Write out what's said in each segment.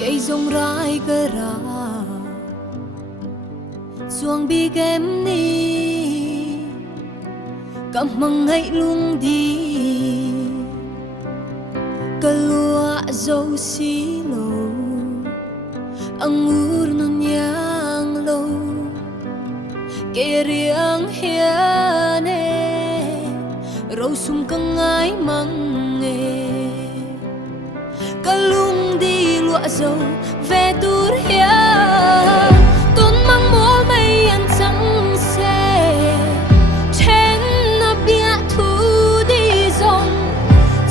cây rong rải cơ ra chuông bi kem ni cầm măng ngay lung đi cơ lúa dâu xí lô ang ur nun yang lâu kê riêng hiane râu sung căng ngái măng nghề cơ lung đi lúa dâu về tur hiang tôn măng mô mây ăn trắng xe trên na bia thu đi dòng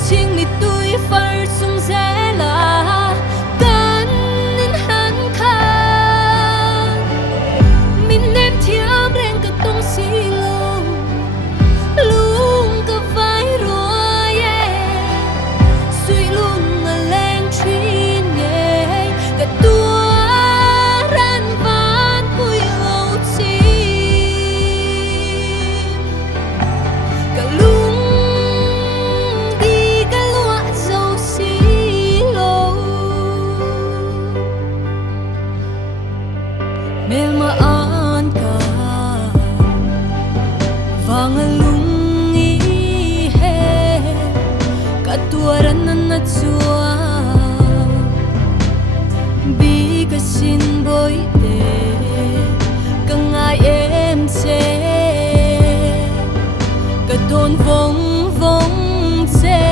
chinh mi tui phar sung rẽ là gan nên hắn khang min nem thiam reng ka tong si long lung ka vai rua ye suy lung a leng trin ye ka tua ran van hui ngau chi ka lung đi ka lúa dâu xí lô mel ma an ka vang lung i he ka tua ran na chua bi ka sin boy te ka ngai em che ka don vong vong che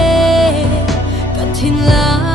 ka thin la